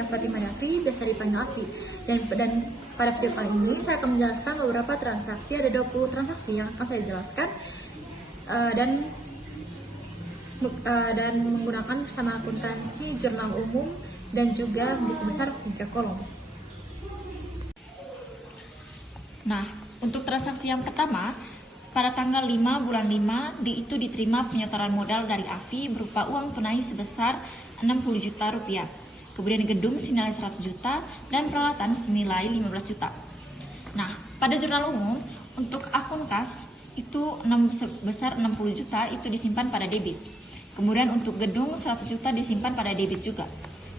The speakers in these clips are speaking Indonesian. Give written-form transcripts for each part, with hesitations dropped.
saya Fatimah Davi, biasa dipanggil Afi. Dan pada video kali ini saya akan menjelaskan beberapa transaksi, ada 20 transaksi yang akan saya jelaskan dan menggunakan bersama akuntansi, jurnal umum, dan juga buku besar 3 kolom. Nah, untuk transaksi yang pertama, pada tanggal 5 bulan 5 itu diterima penyetoran modal dari Afi berupa uang tunai sebesar 60 juta rupiah. Kemudian gedung senilai 100 juta dan peralatan senilai 15 juta. Nah, pada jurnal umum untuk akun kas itu sebesar 60 juta itu disimpan pada debit. Kemudian untuk gedung 100 juta disimpan pada debit juga.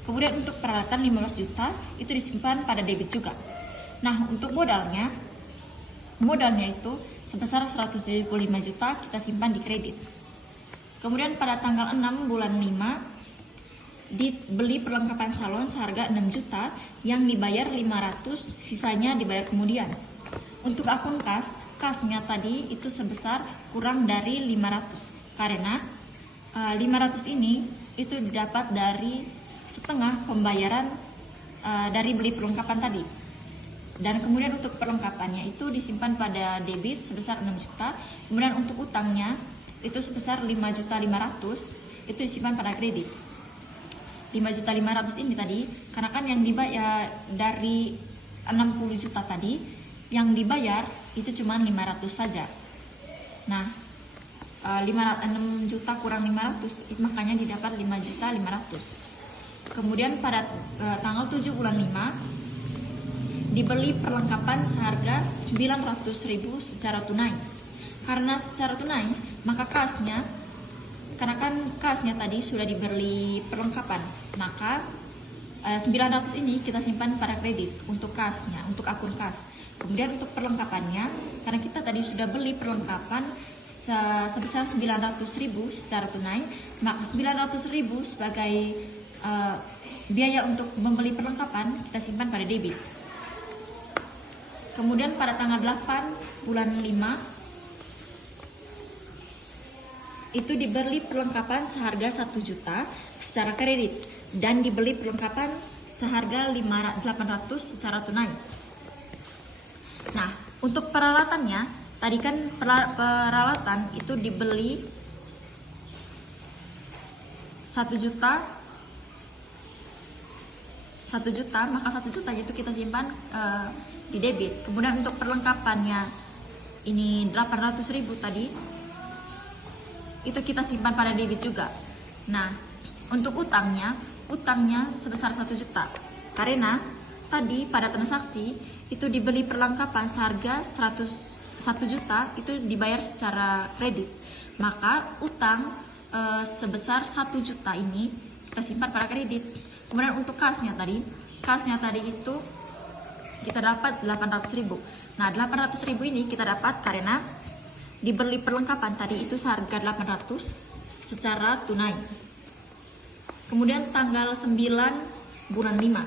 Kemudian untuk peralatan 15 juta itu disimpan pada debit juga. Nah, untuk modalnya itu sebesar 175 juta kita simpan di kredit. Kemudian pada tanggal 6 bulan 5 dibeli perlengkapan salon seharga 6 juta yang dibayar 500, sisanya dibayar kemudian. Untuk akun kasnya tadi itu sebesar kurang dari 500 karena 500 ini itu didapat dari setengah pembayaran dari beli perlengkapan tadi. Dan kemudian untuk perlengkapannya itu disimpan pada debit sebesar 6 juta. Kemudian untuk utangnya itu sebesar 5.500.000 itu disimpan pada kredit. 5.500.000 ini tadi karena kan yang dibayar dari 60 juta tadi yang dibayar itu cuma 500 saja. Nah, 6 juta kurang 500 itu makanya didapat 5.500.000. Kemudian pada tanggal 7 bulan 5 dibeli perlengkapan seharga 900.000 secara tunai. Karena secara tunai, maka karena kan kasnya tadi sudah dibeli perlengkapan, maka 900 ini kita simpan pada kredit untuk kasnya, untuk akun kas. Kemudian untuk perlengkapannya, karena kita tadi sudah beli perlengkapan sebesar 900.000 secara tunai, maka 900.000 sebagai biaya untuk membeli perlengkapan kita simpan pada debit. Kemudian pada tanggal 8 bulan 5 itu dibeli perlengkapan seharga 1 juta secara kredit dan dibeli perlengkapan seharga 800 secara tunai. Nah, untuk peralatannya tadi kan peralatan itu dibeli 1 juta, maka 1 juta itu kita simpan di debit. Kemudian untuk perlengkapannya ini 800.000 tadi itu kita simpan pada debit juga. Nah, untuk utangnya sebesar 1 juta karena tadi pada transaksi itu dibeli perlengkapan seharga 1 juta itu dibayar secara kredit, maka utang sebesar 1 juta ini kita simpan pada kredit. Kemudian untuk kasnya tadi itu kita dapat 800.000. Nah, 800.000 ini kita dapat karena dibeli perlengkapan tadi itu seharga 800 secara tunai. Kemudian tanggal 9 bulan 5.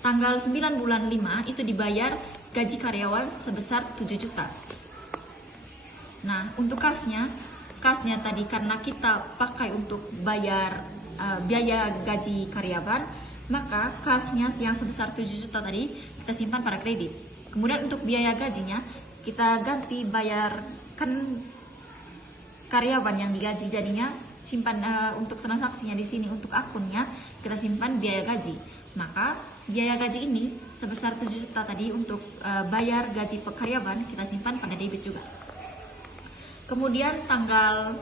Tanggal 9 bulan 5 itu dibayar gaji karyawan sebesar 7 juta. Nah, untuk kasnya tadi karena kita pakai untuk bayar biaya gaji karyawan, maka kasnya yang sebesar 7 juta tadi kita simpan pada kredit. Kemudian untuk biaya gajinya kita ganti bayar kan karyawan yang digaji, jadinya simpan untuk transaksinya di sini untuk akunnya kita simpan biaya gaji. Maka biaya gaji ini sebesar 7 juta tadi untuk bayar gaji karyawan kita simpan pada debit juga. Kemudian tanggal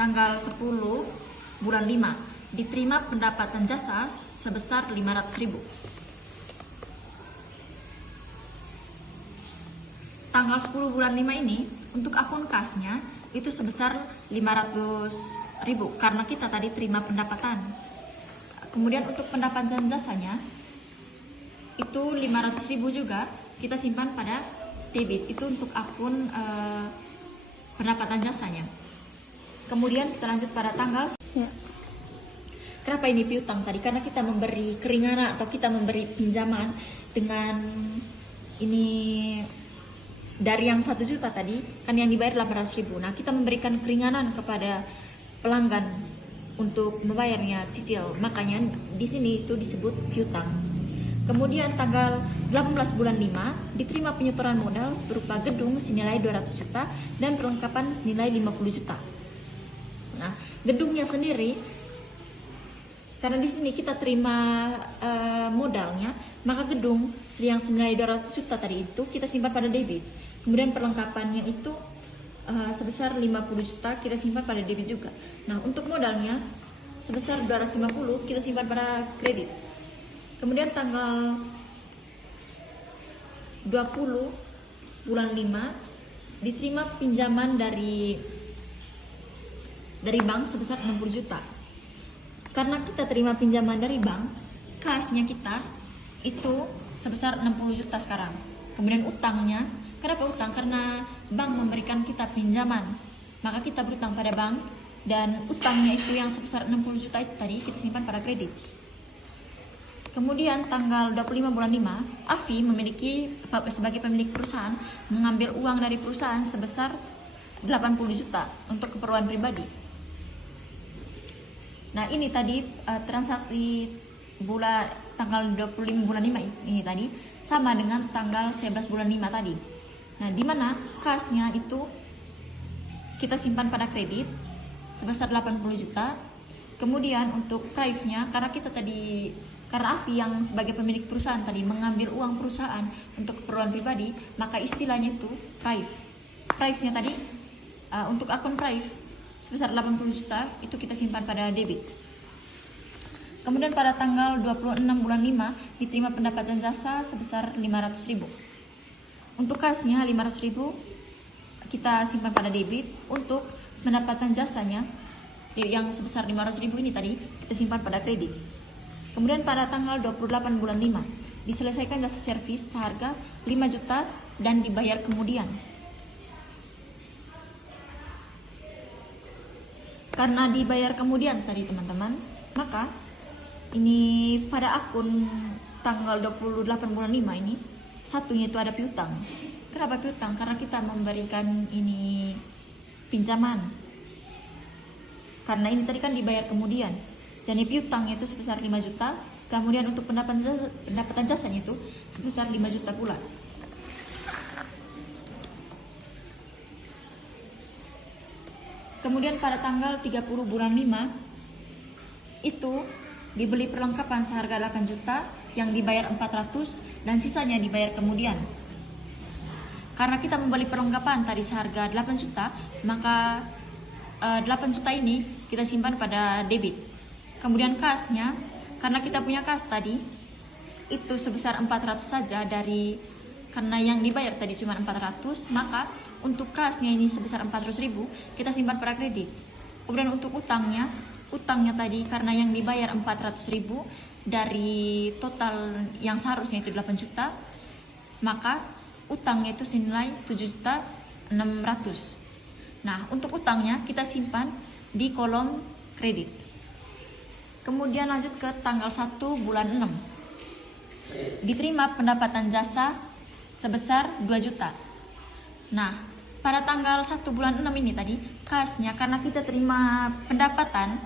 10 bulan 5 diterima pendapatan jasa sebesar 500.000. Tanggal 10 bulan 5 ini untuk akun kasnya itu sebesar 500.000 karena kita tadi terima pendapatan. Kemudian untuk pendapatan jasanya itu 500.000 juga kita simpan pada debit, itu untuk akun pendapatan jasanya. Kemudian kita lanjut pada tanggal Kenapa ini piutang tadi? Karena kita memberi keringanan atau kita memberi pinjaman dengan ini dari yang 1 juta tadi, kan yang dibayar 800.000. Nah, kita memberikan keringanan kepada pelanggan untuk membayarnya cicil. Makanya di sini itu disebut piutang. Kemudian tanggal 18 bulan 5 diterima penyetoran modal berupa gedung senilai 200 juta dan perlengkapan senilai 50 juta. Nah, gedungnya sendiri karena di sini kita terima modalnya, maka gedung yang senilai 200 juta tadi itu kita simpan pada debit. Kemudian perlengkapannya itu sebesar 50 juta kita simpan pada debit juga. Nah, untuk modalnya sebesar 250 kita simpan pada kredit. Kemudian tanggal 20 bulan 5 diterima pinjaman dari bank sebesar 60 juta. Karena kita terima pinjaman dari bank, kasnya kita itu sebesar 60 juta sekarang. Kemudian utangnya, kenapa utang? Karena bank memberikan kita pinjaman, maka kita berutang pada bank, dan utangnya itu yang sebesar 60 juta itu tadi kita simpan pada kredit. Kemudian tanggal 25 bulan 5, Afi sebagai pemilik perusahaan mengambil uang dari perusahaan sebesar 80 juta untuk keperluan pribadi. Nah, ini tadi transaksi tanggal 25 bulan 5 ini tadi sama dengan tanggal 11 bulan 5 tadi. Nah, di mana kasnya itu kita simpan pada kredit sebesar 80 juta. Kemudian untuk prive-nya, karena Afi yang sebagai pemilik perusahaan tadi mengambil uang perusahaan untuk keperluan pribadi, maka istilahnya itu prive. Prive-nya tadi untuk akun prive sebesar 80 juta itu kita simpan pada debit. Kemudian pada tanggal 26 bulan 5 diterima pendapatan jasa sebesar 500.000. Untuk kasnya 500.000 kita simpan pada debit. Untuk pendapatan jasanya yang sebesar 500.000 ini tadi kita simpan pada kredit. Kemudian pada tanggal 28 bulan 5 diselesaikan jasa servis seharga 5 juta dan dibayar kemudian. Karena dibayar kemudian tadi teman-teman, maka ini pada akun tanggal 28 bulan 5 ini satunya itu ada piutang. Kenapa piutang? Karena kita memberikan ini pinjaman. Karena ini tadi kan dibayar kemudian. Jadi piutangnya itu sebesar 5 juta, kemudian untuk pendapatan jasanya itu sebesar 5 juta pula. Kemudian pada tanggal 30 bulan 5 itu dibeli perlengkapan seharga 8 juta yang dibayar 400 dan sisanya dibayar kemudian. Karena kita membeli perlengkapan tadi seharga 8 juta, maka 8 juta ini kita simpan pada debit. Kemudian kasnya, karena kita punya kas tadi itu sebesar 400 saja karena yang dibayar tadi cuma 400, maka untuk kasnya ini sebesar 400.000 kita simpan pada kredit. Kemudian untuk utangnya tadi karena yang dibayar 400.000 dari total yang seharusnya itu 8 juta, maka utangnya itu senilai 7.600. Nah, untuk utangnya kita simpan di kolom kredit. Kemudian lanjut ke tanggal 1 bulan 6. Diterima pendapatan jasa sebesar 2 juta. Nah, pada tanggal 1 bulan 6 ini tadi, kasnya karena kita terima pendapatan,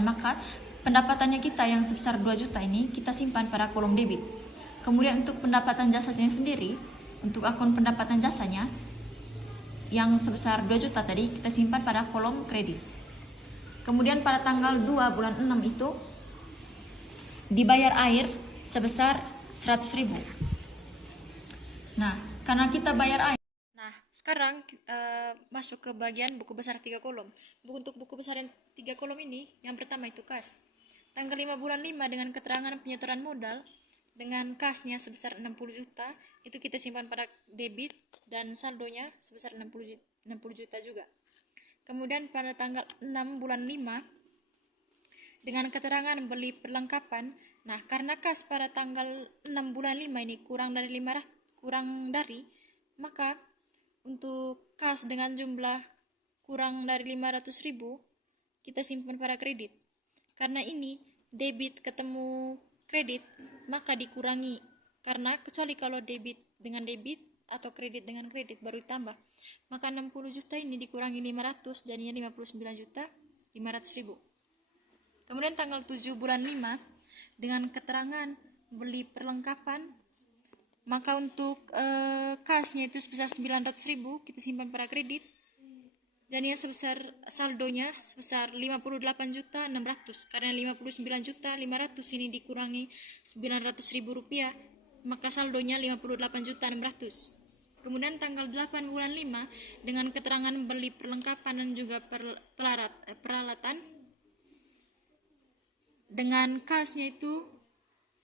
maka pendapatannya kita yang sebesar 2 juta ini kita simpan pada kolom debit. Kemudian untuk pendapatan jasanya sendiri, untuk akun pendapatan jasanya yang sebesar 2 juta tadi kita simpan pada kolom kredit. Kemudian pada tanggal 2 bulan 6 itu dibayar air sebesar 100.000. Nah, karena kita bayar air. Nah, sekarang masuk ke bagian buku besar 3 kolom. Untuk buku besar yang 3 kolom ini, yang pertama itu kas. Tanggal 5 bulan 5 dengan keterangan penyetoran modal dengan kasnya sebesar 60 juta, itu kita simpan pada debit dan saldonya sebesar 60 juta juga. Kemudian pada tanggal 6 bulan 5 dengan keterangan beli perlengkapan. Nah, karena kas pada tanggal 6 bulan 5 ini kurang dari, maka untuk kas dengan jumlah kurang dari 500.000 kita simpan pada kredit. Karena ini debit ketemu kredit, maka dikurangi. Karena kecuali kalau debit dengan debit atau kredit dengan kredit baru ditambah. Maka 60 juta ini dikurangi 500 jadinya 59 juta 500 ribu. Kemudian tanggal 7 bulan 5 dengan keterangan beli perlengkapan, maka untuk kasnya itu sebesar 900 ribu kita simpan pada kredit. Jadinya saldonya sebesar 58 juta 600. Karena 59 juta 500 ini dikurangi 900 ribu rupiah, maka saldonya 58 juta 600. Kemudian tanggal 8 bulan 5 dengan keterangan beli perlengkapan dan juga peralatan dengan kasnya itu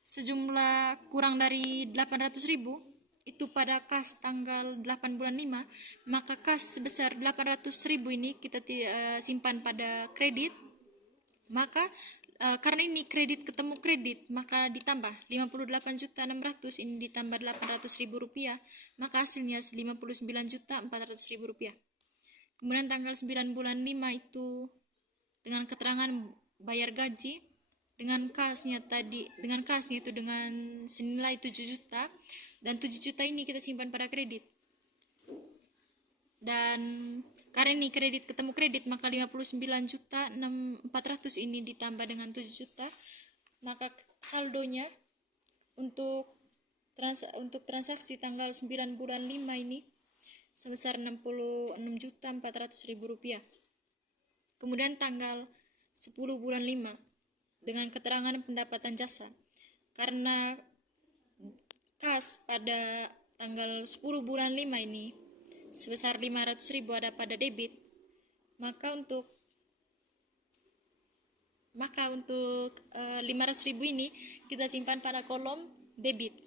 sejumlah kurang dari 800 ribu, itu pada kas tanggal 8 bulan 5, maka kas sebesar 800 ribu ini kita simpan pada kredit. Maka karena ini kredit ketemu kredit, maka ditambah 58 juta 600 ini ditambah 800 ribu rupiah, maka hasilnya 59 juta 400 ribu rupiah. Kemudian tanggal 9 bulan 5 itu dengan keterangan bayar gaji dengan kasnya itu dengan senilai 7 juta, dan 7 juta ini kita simpan pada kredit. Dan karena ini kredit ketemu kredit, maka 59 juta 400 ini ditambah dengan 7 juta, maka saldonya untuk transaksi tanggal 9 bulan 5 ini sebesar 66 juta 400 ribu rupiah. Kemudian tanggal 10 bulan 5 dengan keterangan pendapatan jasa, karena kas pada tanggal 10 bulan 5 ini sebesar 500 ribu ada pada debit, maka untuk 500 ribu ini kita simpan pada kolom debit.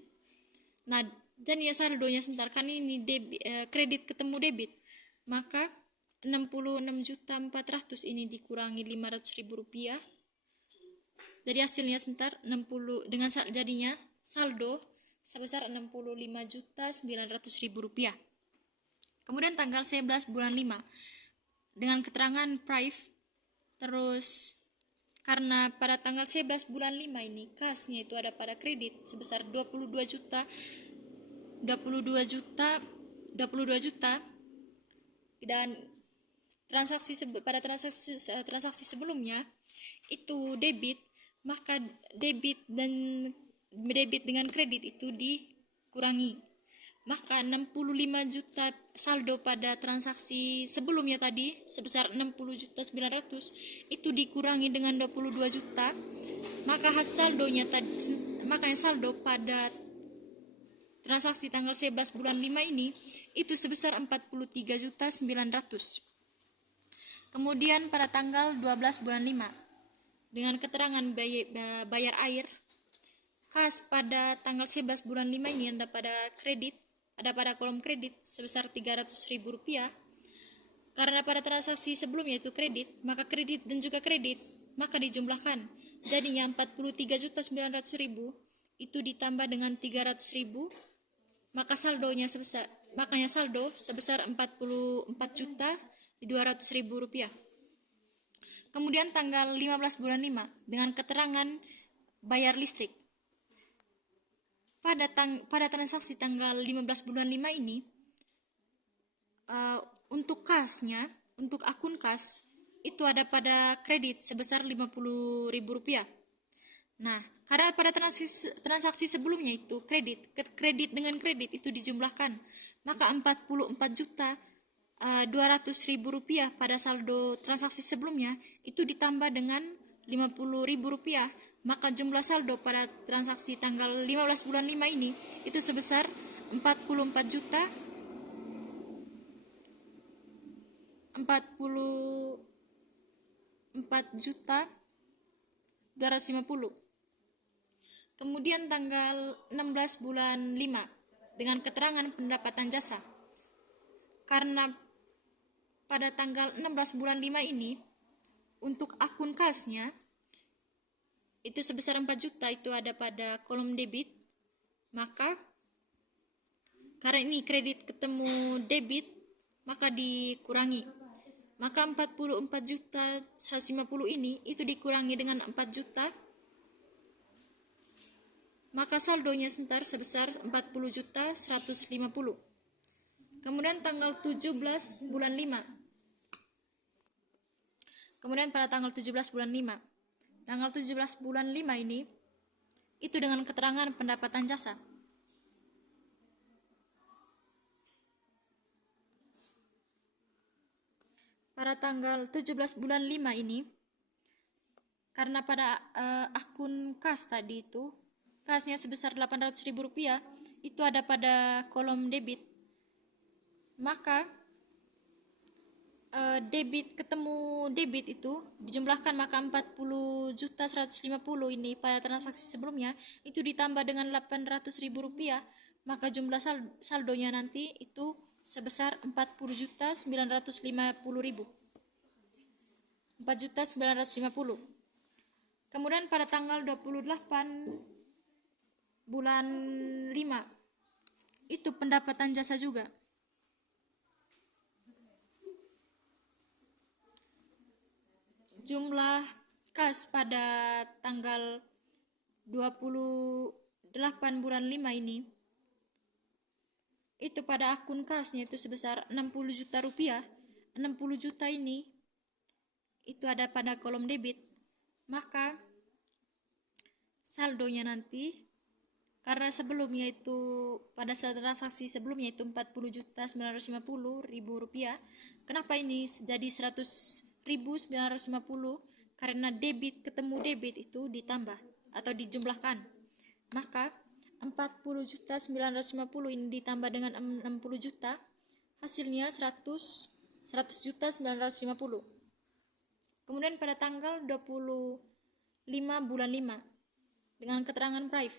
Nah, dan ya saldonya sebentar, kan ini kredit ketemu debit, maka 66 juta 400 ini dikurangi 500 ribu rupiah, jadi hasilnya sebentar 60 dengan jadinya saldo sebesar 65 juta 900 ribu rupiah. Kemudian tanggal 11 bulan 5 dengan keterangan prive, terus karena pada tanggal 11 bulan 5 ini kasnya itu ada pada kredit sebesar 22 juta dan pada transaksi sebelumnya itu debit, maka debit dengan kredit itu dikurangi, maka 65 juta saldo pada transaksi sebelumnya tadi sebesar 60 juta 900 itu dikurangi dengan 22 juta, maka makanya saldo pada transaksi tanggal 11 bulan 5 ini itu sebesar 43 juta 900. Kemudian pada tanggal 12 bulan 5 dengan keterangan bayar air, kas pada tanggal 11 bulan 5 ini ada pada kolom kredit sebesar 300 ribu rupiah. Karena pada transaksi sebelumnya itu kredit, maka kredit dan juga kredit maka dijumlahkan, jadinya 43 juta 900 ribu itu ditambah dengan 300 ribu, maka saldo sebesar 44 juta 200 ribu rupiah. Kemudian tanggal 15 bulan 5 dengan keterangan bayar listrik. Pada transaksi tanggal 15 bulan 5 ini untuk kasnya, untuk akun kas itu ada pada kredit sebesar 50 ribu rupiah. Nah, karena pada transaksi sebelumnya itu kredit dengan kredit itu dijumlahkan, maka 44 juta 200 ribu rupiah pada saldo transaksi sebelumnya itu ditambah dengan 50 ribu rupiah, maka jumlah saldo pada transaksi tanggal 15 bulan 5 ini itu sebesar 44 juta 250. Kemudian tanggal 16 bulan 5 dengan keterangan pendapatan jasa, karena pada tanggal 16 bulan 5 ini untuk akun kasnya itu sebesar 4 juta itu ada pada kolom debit, maka karena ini kredit ketemu debit maka dikurangi, maka 44 juta 150 ini itu dikurangi dengan 4 juta, maka saldonya sebentar sebesar 40 juta 150. Kemudian tanggal 17 bulan 5. Kemudian pada tanggal 17 bulan 5. Tanggal 17 bulan 5 ini itu dengan keterangan pendapatan jasa. Pada tanggal 17 bulan 5 ini, karena pada akun kas tadi itu, kasnya sebesar Rp800.000, itu ada pada kolom debit. Maka debit ketemu debit itu dijumlahkan, maka 40.150.000 ini pada transaksi sebelumnya itu ditambah dengan Rp800.000, maka jumlah saldonya nanti itu sebesar 40.950.000. 4.950. Kemudian pada tanggal 28 bulan 5 itu pendapatan jasa juga. Jumlah kas pada tanggal 28 bulan 5 ini itu pada akun kasnya itu sebesar Rp60 juta. 60 juta ini itu ada pada kolom debit, maka saldonya nanti, karena sebelumnya itu pada saat transaksi sebelumnya itu Rp40.950.000, kenapa ini jadi 100.950? Karena debit ketemu debit itu ditambah atau dijumlahkan, maka 40.950 ini ditambah dengan 60 juta, hasilnya 100.950. Kemudian pada tanggal 25 bulan 5 dengan keterangan prive,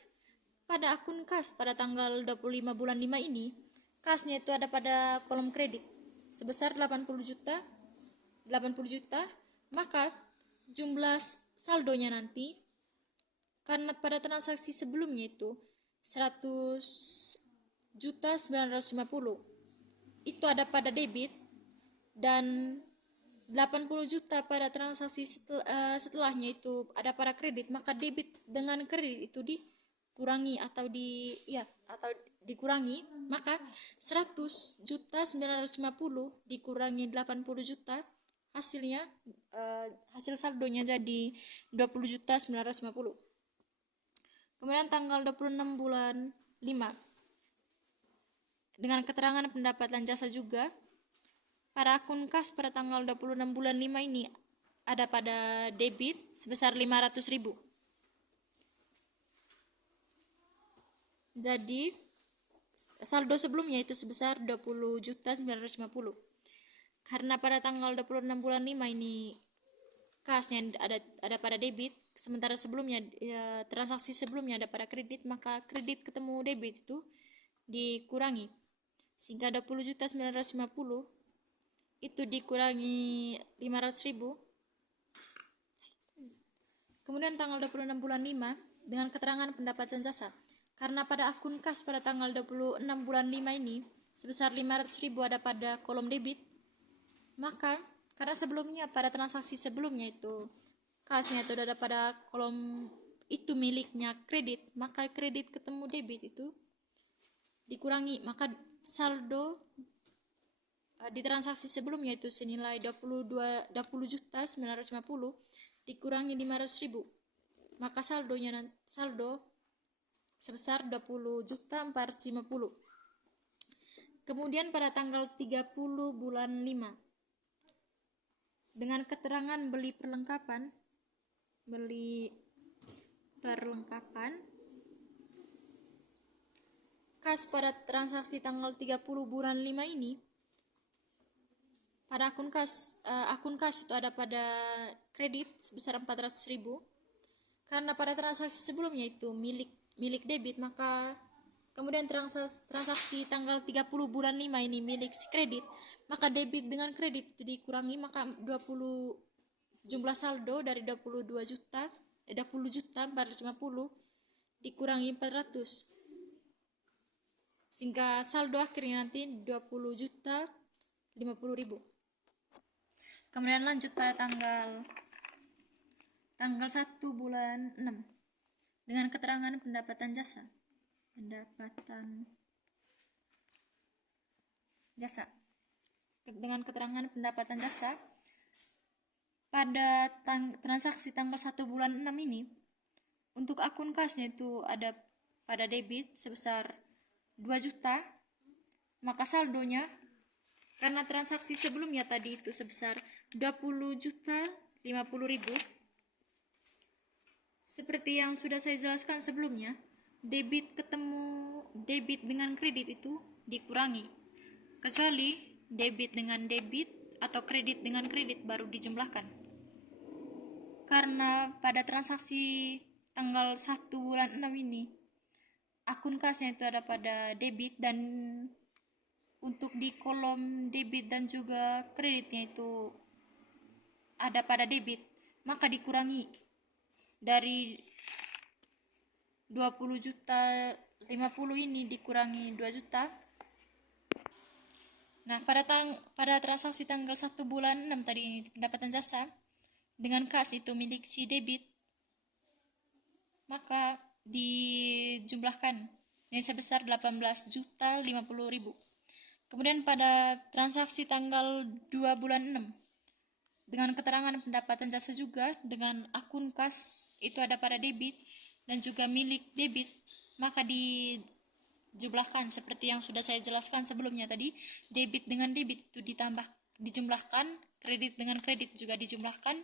pada akun kas pada tanggal 25 bulan 5 ini, kasnya itu ada pada kolom kredit sebesar 80 juta, maka jumlah saldonya nanti, karena pada transaksi sebelumnya itu 100.950 itu ada pada debit, dan 80 juta pada transaksi setelahnya itu ada pada kredit, maka debit dengan kredit itu dikurangi atau dikurangi, maka 100.950 dikurangi 80 juta, hasilnya hasil saldonya jadi 20.950. Kemudian tanggal 26 bulan 5 dengan keterangan pendapatan jasa juga, pada akun kas pada tanggal 26 bulan 5 ini ada pada debit sebesar 500.000. Jadi saldo sebelumnya itu sebesar 20.950. Karena pada tanggal 26 bulan 5 ini kasnya ada pada debit, sementara sebelumnya transaksi sebelumnya ada pada kredit, maka kredit ketemu debit itu dikurangi, sehingga 20.950 itu dikurangi 500.000. Kemudian tanggal 26 bulan 5 dengan keterangan pendapatan jasa, karena pada akun kas pada tanggal 26 bulan 5 ini sebesar 500.000 ada pada kolom debit, maka karena sebelumnya pada transaksi sebelumnya itu kasnya itu ada pada kolom itu miliknya kredit, maka kredit ketemu debit itu dikurangi, maka saldo di transaksi sebelumnya itu senilai 20.950 dikurangi 500.000, maka saldo sebesar 20.450. Kemudian pada tanggal 30 bulan 5 dengan keterangan beli perlengkapan kas pada transaksi tanggal 30 bulan 5 ini pada akun kas itu ada pada kredit sebesar 400.000. Karena pada transaksi sebelumnya itu milik debit, maka kemudian transaksi tanggal 30 bulan 5 ini milik si kredit, maka debit dengan kredit itu dikurangi, maka 20 jumlah saldo dari 20.450 dikurangi 400, sehingga saldo akhirnya nanti 20.050.000. Kemudian lanjut pada tanggal 1 bulan 6 dengan keterangan pendapatan jasa. jasa. Dengan keterangan pendapatan jasa, pada transaksi tanggal 1 bulan 6 ini, untuk akun kasnya itu ada pada debit sebesar 2 juta, maka saldonya karena transaksi sebelumnya tadi itu sebesar 20 juta 50 ribu. Seperti yang sudah saya jelaskan sebelumnya, debit dengan kredit itu dikurangi. Kecuali debit dengan debit atau kredit dengan kredit baru dijumlahkan. Karena pada transaksi tanggal 1 bulan 6 ini, akun kasnya itu ada pada debit, dan untuk di kolom debit dan juga kreditnya itu ada pada debit, maka dikurangi dari 20 juta 50 ini dikurangi 2 juta. Nah, pada transaksi tanggal 1 bulan 6 tadi pendapatan jasa dengan kas itu milik si debit, maka dijumlahkan yang sebesar 18 juta 50 ribu. Kemudian pada transaksi tanggal 2 bulan 6 dengan keterangan pendapatan jasa juga dengan akun kas itu ada pada debit dan juga milik debit, maka dijumlahkan seperti yang sudah saya jelaskan sebelumnya tadi. Debit dengan debit itu dijumlahkan, kredit dengan kredit juga dijumlahkan,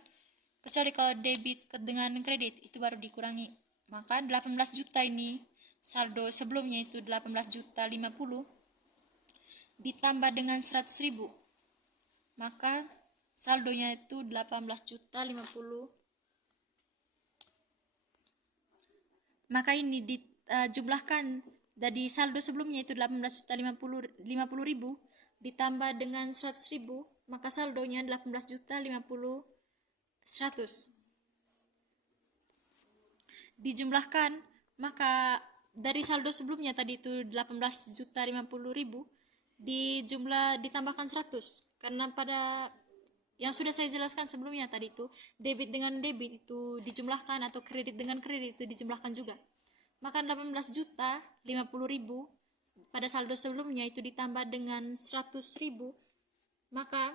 kecuali kalau debit dengan kredit itu baru dikurangi. Maka 18 juta ini saldo sebelumnya itu 18 juta 50 ditambah dengan 100 ribu, maka saldonya itu 18 juta 50. Maka ini dijumlahkan dari saldo sebelumnya itu 18 juta 50 ribu ditambah dengan 100 ribu, maka saldonya 18 juta 50 100. Dijumlahkan, maka dari saldo sebelumnya tadi itu 18 juta 50 ribu ditambahkan 100, karena pada yang sudah saya jelaskan sebelumnya tadi itu debit dengan debit itu dijumlahkan atau kredit dengan kredit itu dijumlahkan juga. Maka 18 juta 50 ribu pada saldo sebelumnya itu ditambah dengan 100 ribu, maka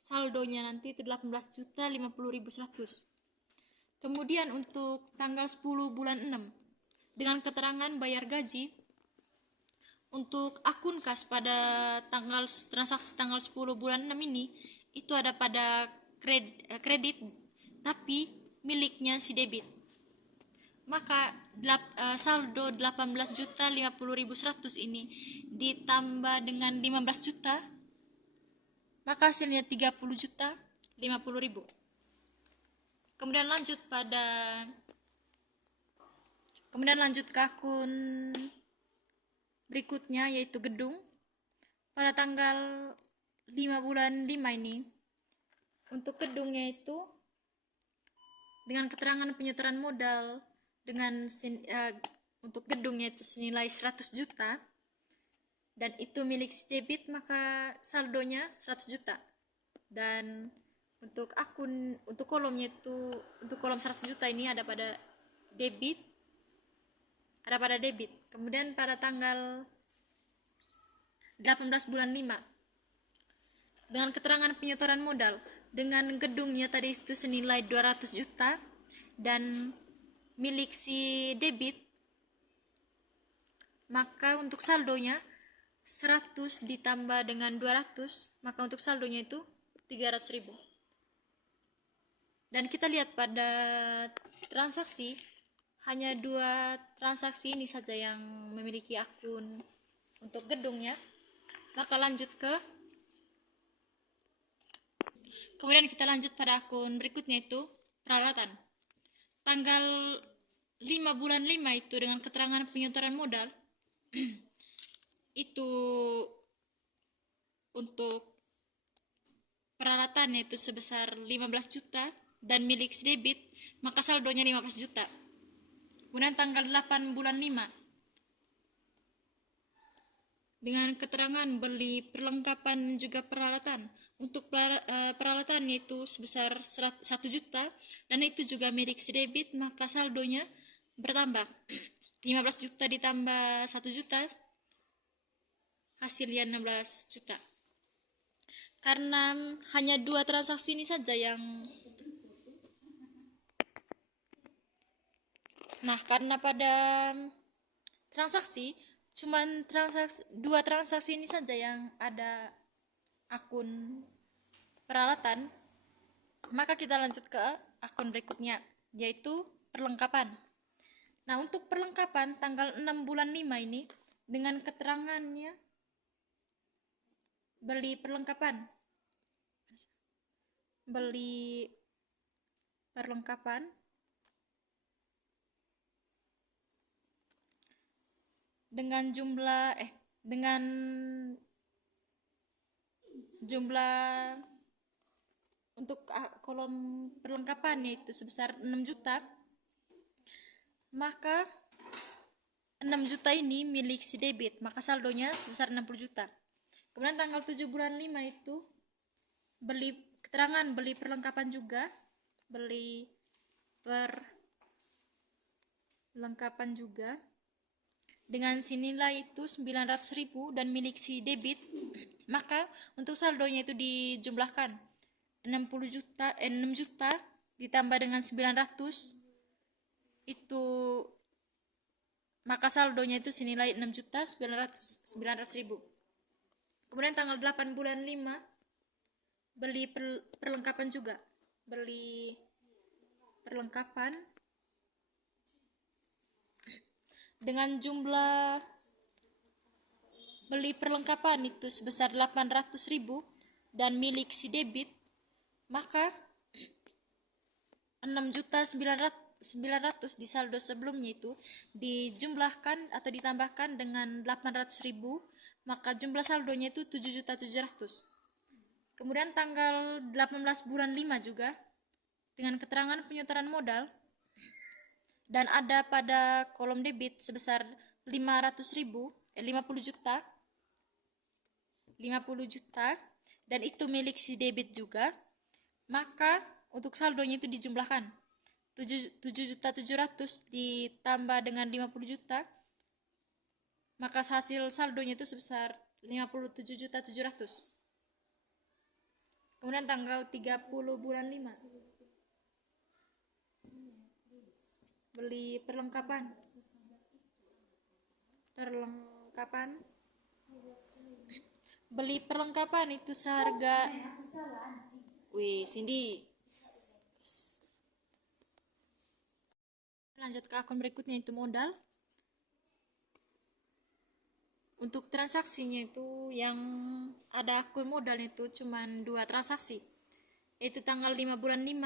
saldonya nanti itu 18 juta 50 ribu 100. Kemudian untuk tanggal 10 bulan 6 dengan keterangan bayar gaji, untuk akun kas pada transaksi tanggal 10 bulan 6 ini itu ada pada kredit tapi miliknya si debit, maka saldo 18 juta 50 ribu 100 ini ditambah dengan 15 juta, maka hasilnya 30 juta 50 ribu. Kemudian lanjut ke akun berikutnya, yaitu gedung. Pada tanggal 5 bulan 5 ini, untuk gedungnya itu dengan keterangan penyetoran modal untuk gedungnya itu senilai 100 juta dan itu milik si debit, maka saldonya 100 juta. Dan untuk kolomnya itu, untuk kolom 100 juta ini ada pada debit. Kemudian pada tanggal 18 bulan 5 dengan keterangan penyetoran modal dengan gedungnya tadi itu senilai 200 juta dan milik si debit, maka untuk saldonya 100 ditambah dengan 200, maka untuk saldonya itu 300 ribu. Dan kita lihat pada transaksi, hanya 2 transaksi ini saja yang memiliki akun untuk gedungnya. Maka kemudian kita lanjut pada akun berikutnya, itu peralatan. Tanggal 5 bulan 5 itu dengan keterangan penyetoran modal itu untuk peralatan itu sebesar 15 juta dan milik si debit, maka saldonya 15 juta. Kemudian tanggal 8 bulan 5 dengan keterangan beli perlengkapan juga peralatan. Untuk peralatan yaitu sebesar 1 juta dan itu juga milik si debit, maka saldonya bertambah 15 juta ditambah 1 juta, hasilnya 16 juta. Karena hanya 2 transaksi ini saja yang karena pada transaksi cuman 2 transaksi ini saja yang ada akun peralatan, maka kita lanjut ke akun berikutnya, yaitu perlengkapan. Nah, untuk perlengkapan tanggal 6 bulan 5 ini dengan keterangannya beli perlengkapan dengan jumlah untuk kolom perlengkapan yaitu sebesar 6 juta, maka 6 juta ini milik si debit, maka saldonya sebesar 60 juta. Kemudian tanggal 7 bulan 5 itu keterangan beli perlengkapan juga, dengan sinilai itu 900.000 dan milik si debit, maka untuk saldonya itu dijumlahkan 6 juta ditambah dengan 900 itu, maka saldonya itu senilai 6.900.000. Kemudian tanggal 8 bulan 5 beli perlengkapan juga, dengan jumlah beli perlengkapan itu sebesar 800.000 dan milik si debit, maka 6.900.000 di saldo sebelumnya itu dijumlahkan atau ditambahkan dengan 800.000, maka jumlah saldonya itu 7.700.000. Kemudian tanggal 18 bulan 5 juga dengan keterangan penyetoran modal dan ada pada kolom debit sebesar 50 juta dan itu milik si debit juga, maka untuk saldonya itu dijumlahkan 7.700.000 ditambah dengan 50 juta, maka hasil saldonya itu sebesar 57.700.000. Kemudian tanggal 30 bulan 5 beli perlengkapan itu seharga Cindy. Lanjut ke akun berikutnya, itu modal. Untuk transaksinya itu yang ada akun modalnya itu cuma 2 transaksi, yaitu tanggal 5 bulan 5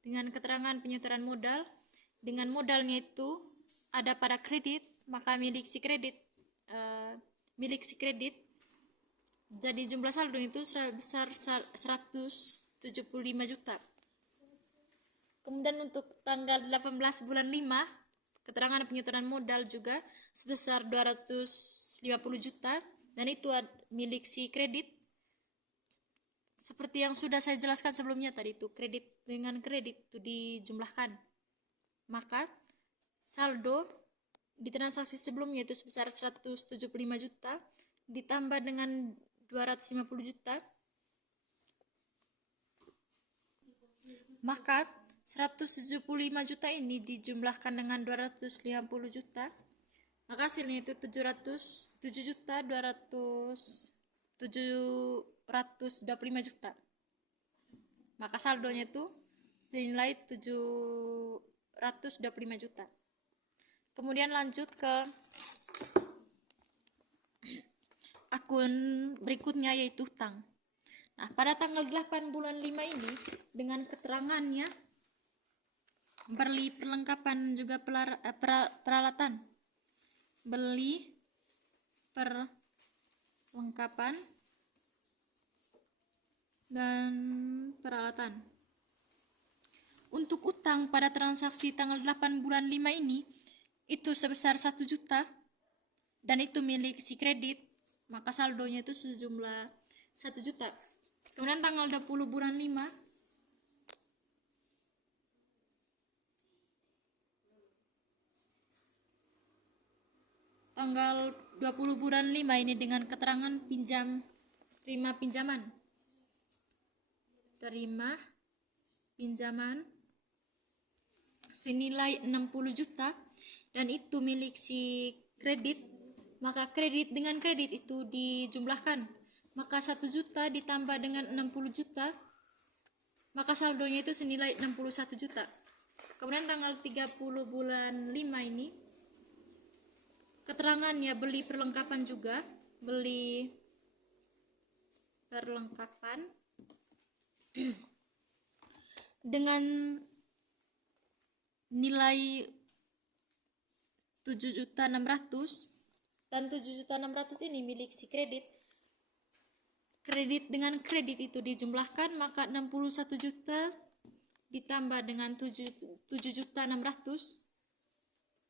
dengan keterangan penyetoran modal, dengan modalnya itu ada pada kredit, maka milik si kredit jadi jumlah saldo itu sebesar 175 juta. Kemudian untuk tanggal 18 bulan 5 keterangan penyetoran modal juga sebesar 250 juta dan itu milik si kredit. Seperti yang sudah saya jelaskan sebelumnya tadi, itu kredit dengan kredit itu dijumlahkan, maka saldo di transaksi sebelumnya itu sebesar 175 juta ditambah dengan 250 juta, maka 175 juta ini dijumlahkan dengan 250 juta, maka hasilnya itu 7.225 juta, maka saldonya itu senilai 725 juta. Kemudian lanjut ke akun berikutnya, yaitu hutang. Nah, pada tanggal 8 bulan 5 ini dengan keterangannya beli perlengkapan juga peralatan, beli perlengkapan dan peralatan. Untuk utang pada transaksi tanggal 8 bulan 5 ini itu sebesar 1 juta dan itu milik si kredit, maka saldonya itu sejumlah 1 juta. Kemudian tanggal 20 bulan 5 tanggal 20 bulan 5 ini dengan keterangan terima pinjaman. Terima pinjaman senilai 60 juta dan itu milik si kredit, maka kredit dengan kredit itu dijumlahkan. Maka 1 juta ditambah dengan 60 juta, maka saldonya itu senilai 61 juta. Kemudian tanggal 30 bulan 5 ini keterangannya beli perlengkapan juga, beli perlengkapan dengan nilai 7.600.000 dan 7.600.000 ini milik si kredit. Kredit dengan kredit itu dijumlahkan, maka 61 juta ditambah dengan 7.600.000,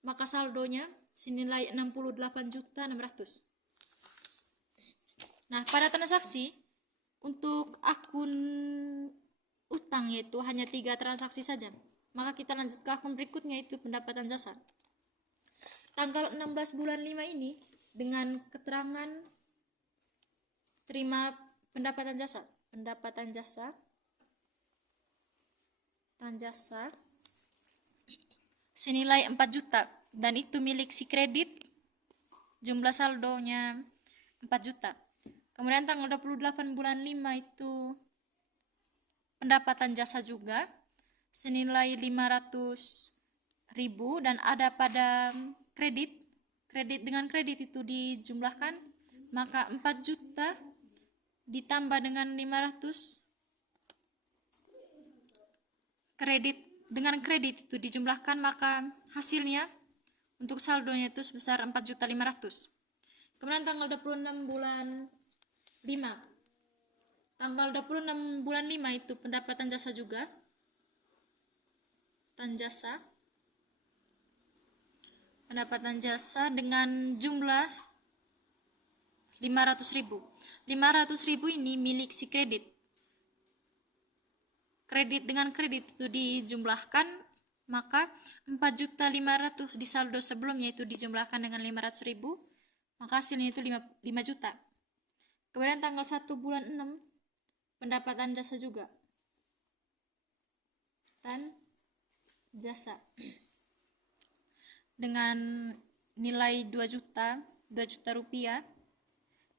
maka saldonya senilai 68.600.000. Nah, pada transaksi untuk akun utang yaitu hanya 3 transaksi saja. Maka kita lanjut ke akun berikutnya, itu pendapatan jasa. Tanggal 16 bulan 5 ini dengan keterangan terima pendapatan jasa. Pendapatan jasa senilai 4 juta dan itu milik si kredit, jumlah saldonya 4 juta. Kemudian tanggal 28 bulan 5 itu pendapatan jasa juga senilai 500.000 dan ada pada kredit dengan kredit itu dijumlahkan, maka 4 juta ditambah dengan 500, kredit dengan kredit itu dijumlahkan, maka hasilnya untuk saldonya itu sebesar 4.500.000. Kemudian tanggal 26 bulan 5. Tanggal 26 bulan 5 itu pendapatan jasa juga. Pendapatan jasa dengan jumlah 500.000. 500.000 ini milik si kredit. Kredit dengan kredit itu dijumlahkan, maka 4.500.000 di saldo sebelumnya itu dijumlahkan dengan 500.000, maka hasilnya itu 5 juta. Kemudian tanggal 1 bulan 6 pendapatan jasa juga. Dan jasa dengan nilai 2 juta rupiah,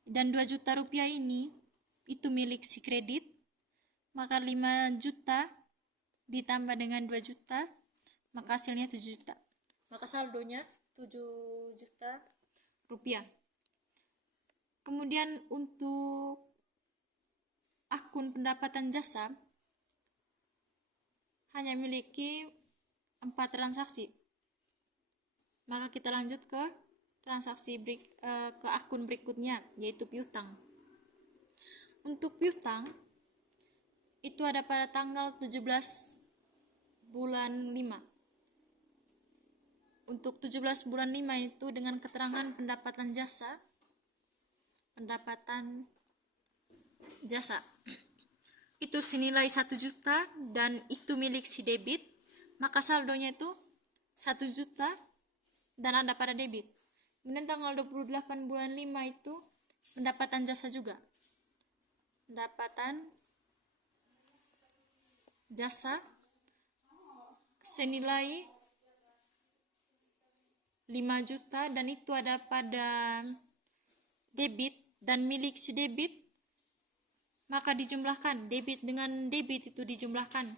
dan 2 juta rupiah ini itu milik si kredit, maka 5 juta ditambah dengan 2 juta, maka hasilnya 7 juta. Maka saldonya 7 juta rupiah. Kemudian untuk akun pendapatan jasa hanya memiliki 4 transaksi. Maka kita lanjut ke transaksi ke akun berikutnya, yaitu piutang. Untuk piutang itu ada pada tanggal 17 bulan 5. Untuk 17 bulan 5 itu dengan keterangan pendapatan jasa itu senilai 1 juta dan itu milik si debit, maka saldonya itu 1 juta dan ada pada debit. Kemudian tanggal 28 bulan 5 itu pendapatan jasa juga. Pendapatan jasa senilai 5 juta dan itu ada pada debit dan milik si debit, maka dijumlahkan, debit dengan debit itu dijumlahkan.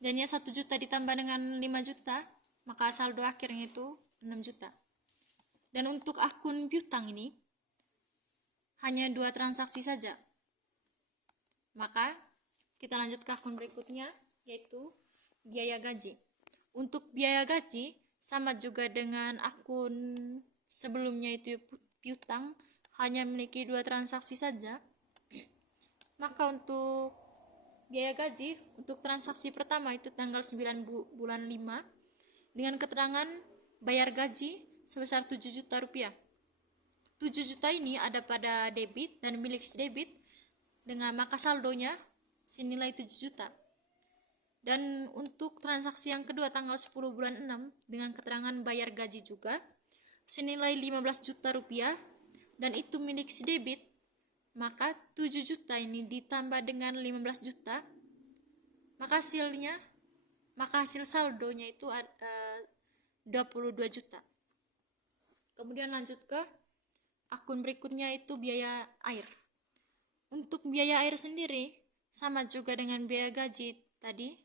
Jadinya 1 juta ditambah dengan 5 juta, maka saldo akhirnya itu 6 juta. Dan untuk akun piutang ini hanya 2 transaksi saja. Maka kita lanjut ke akun berikutnya, yaitu biaya gaji. Untuk biaya gaji sama juga dengan akun sebelumnya, itu piutang, hanya memiliki 2 transaksi saja. Maka untuk biaya gaji untuk transaksi pertama itu tanggal 9 bulan 5 dengan keterangan bayar gaji sebesar 7 juta rupiah. 7 juta ini ada pada debit dan milik debit, dengan maka saldonya senilai 7 juta. Dan untuk transaksi yang kedua tanggal 10 bulan 6 dengan keterangan bayar gaji juga, senilai 15 juta rupiah dan itu milik si debit, maka 7 juta ini ditambah dengan 15 juta, maka hasil saldonya itu 22 juta. Kemudian lanjut ke akun berikutnya, itu biaya air. Untuk biaya air sendiri sama juga dengan biaya gaji tadi,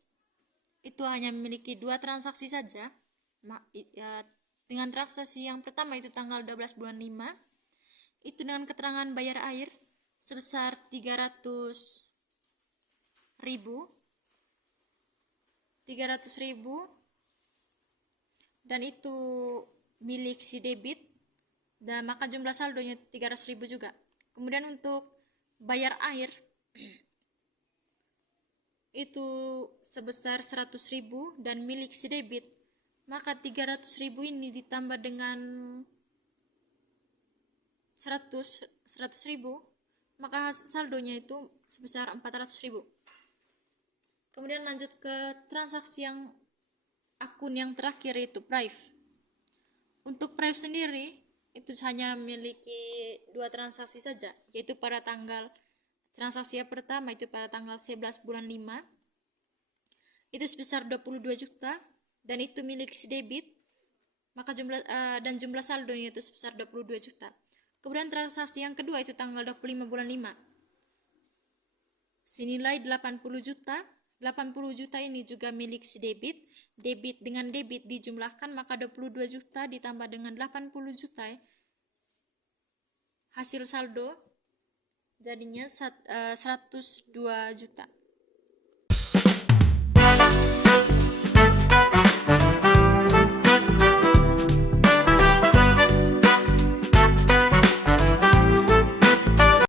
itu hanya memiliki 2 transaksi saja. Dengan transaksi yang pertama itu tanggal 12 bulan 5, itu dengan keterangan bayar air sebesar 300.000 dan itu milik si debit, dan maka jumlah saldonya 300.000 juga. Kemudian untuk bayar air itu sebesar 100.000 dan milik si debit, maka 300.000 ini ditambah dengan 100.000, maka saldonya itu sebesar 400.000. Kemudian lanjut ke transaksi yang akun yang terakhir, itu Prive. Untuk Prive sendiri itu hanya memiliki 2 transaksi saja, yaitu pada tanggal transaksi yang pertama itu pada tanggal 11 bulan 5 itu sebesar 22 juta dan itu milik si debit, maka jumlah saldonya itu sebesar 22 juta. Kemudian transaksi yang kedua itu tanggal 25 bulan 5 senilai 80 juta. 80 juta ini juga milik si debit. Debit dengan debit dijumlahkan, maka 22 juta ditambah dengan 80 juta, hasil saldo jadinya 102 juta.